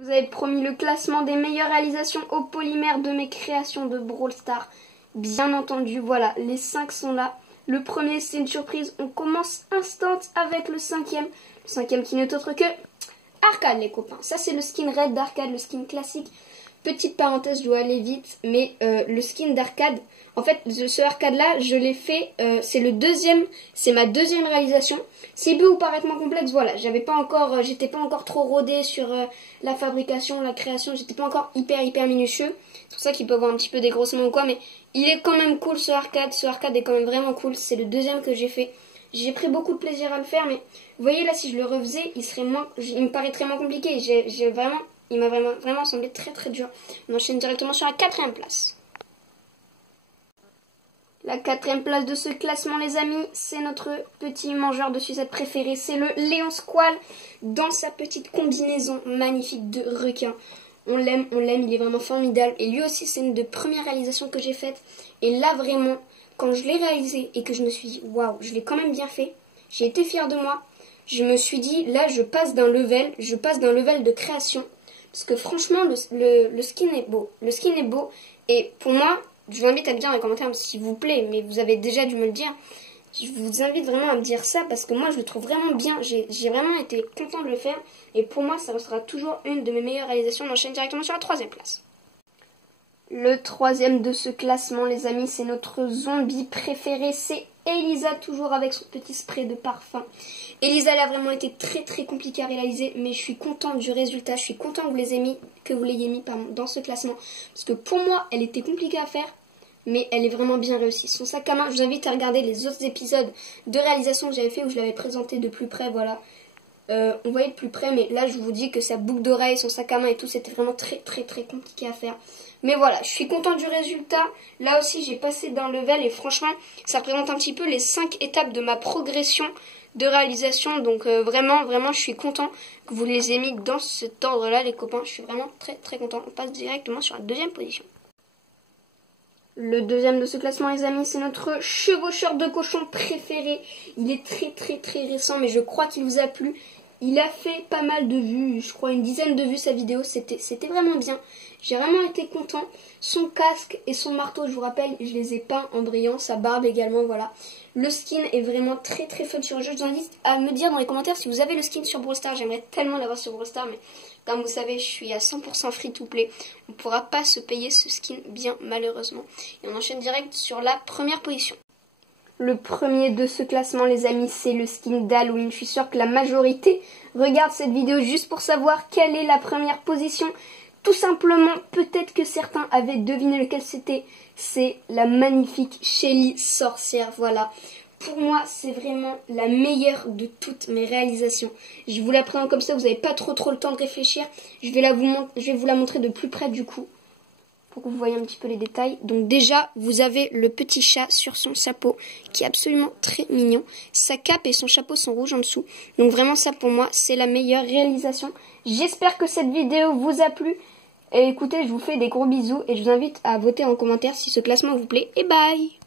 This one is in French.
Vous avez promis le classement des meilleures réalisations au polymère de mes créations de Brawl Stars. Bien entendu, voilà, les 5 sont là. Le premier, c'est une surprise. On commence instant avec le cinquième. Le cinquième qui n'est autre que Arcade, les copains. Ça, c'est le skin raid d'Arcade, le skin classique. Petite parenthèse, je dois aller vite, mais le skin d'Arcade, en fait, ce Arcade-là, je l'ai fait, c'est ma deuxième réalisation. S'il peut vous paraître moins complexe, voilà, j'étais pas encore trop rodé sur la fabrication, la création, j'étais pas encore hyper minutieux. C'est pour ça qu'il peut avoir un petit peu des grossements ou quoi, mais il est quand même cool ce Arcade est quand même vraiment cool, c'est le deuxième que j'ai fait. J'ai pris beaucoup de plaisir à le faire, mais vous voyez là, si je le refaisais, il me paraîtrait moins compliqué. Il m'a vraiment semblé très dur. On enchaîne directement sur la 4e place. La 4e place de ce classement, les amis, c'est notre petit mangeur de sucettes préféré. C'est le Léon Squall dans sa petite combinaison magnifique de requin. On l'aime, il est vraiment formidable. Et lui aussi, c'est une des premières réalisations que j'ai faites. Et là, vraiment, quand je l'ai réalisé et que je me suis dit, waouh, je l'ai quand même bien fait, j'ai été fière de moi. Je me suis dit, là, je passe d'un level de création. Parce que franchement, le skin est beau. Le skin est beau. Et pour moi, je vous invite à me dire dans les commentaires, s'il vous plaît, mais vous avez déjà dû me le dire. Je vous invite vraiment à me dire ça parce que moi, je le trouve vraiment bien. J'ai vraiment été content de le faire. Et pour moi, ça restera toujours une de mes meilleures réalisations. On enchaîne directement sur la 3e place. Le 3e de ce classement, les amis, c'est notre zombie préféré. C'est Elisa, toujours avec son petit spray de parfum. Elisa, elle a vraiment été très compliquée à réaliser, mais je suis contente du résultat. Je suis contente que vous l'ayez mis dans ce classement. Parce que pour moi, elle était compliquée à faire, mais elle est vraiment bien réussie. Son sac à main, je vous invite à regarder les autres épisodes de réalisation que j'avais fait où je l'avais présenté de plus près, voilà. On voyait de plus près, mais là je vous dis que sa boucle d'oreille, son sac à main et tout, c'était vraiment très compliqué à faire. Mais voilà, je suis contente du résultat. Là aussi j'ai passé d'un level et franchement ça représente un petit peu les 5 étapes de ma progression de réalisation. Donc vraiment je suis content que vous les ayez mis dans cet ordre là les copains. Je suis vraiment très content. On passe directement sur la 2e position. Le 2e de ce classement, les amis, c'est notre chevaucheur de cochon préféré. Il est très récent, mais je crois qu'il vous a plu. Il a fait pas mal de vues, je crois une dizaine de vues sa vidéo, c'était vraiment bien. J'ai vraiment été content. Son casque et son marteau, je vous rappelle, je les ai peints en brillant, sa barbe également, voilà. Le skin est vraiment très fun sur le jeu. Je vous invite à me dire dans les commentaires si vous avez le skin sur Brawl Stars. J'aimerais tellement l'avoir sur Brawl Stars, mais comme vous savez, je suis à 100% free to play. On ne pourra pas se payer ce skin bien malheureusement. Et on enchaîne direct sur la 1re position. Le premier de ce classement, les amis, c'est le skin d'Halloween. Je suis sûre que la majorité regarde cette vidéo juste pour savoir quelle est la 1re position. Tout simplement, peut-être que certains avaient deviné lequel c'était. C'est la magnifique Shelly sorcière, voilà. Pour moi, c'est vraiment la meilleure de toutes mes réalisations. Je vous la présente comme ça, vous n'avez pas trop le temps de réfléchir. Je vais vous la montrer de plus près du coup, pour que vous voyez un petit peu les détails. Donc déjà, vous avez le petit chat sur son chapeau, qui est absolument très mignon. Sa cape et son chapeau sont rouges en dessous. Donc vraiment, ça pour moi, c'est la meilleure réalisation. J'espère que cette vidéo vous a plu. Et écoutez, je vous fais des gros bisous et je vous invite à voter en commentaire si ce classement vous plaît. Et bye!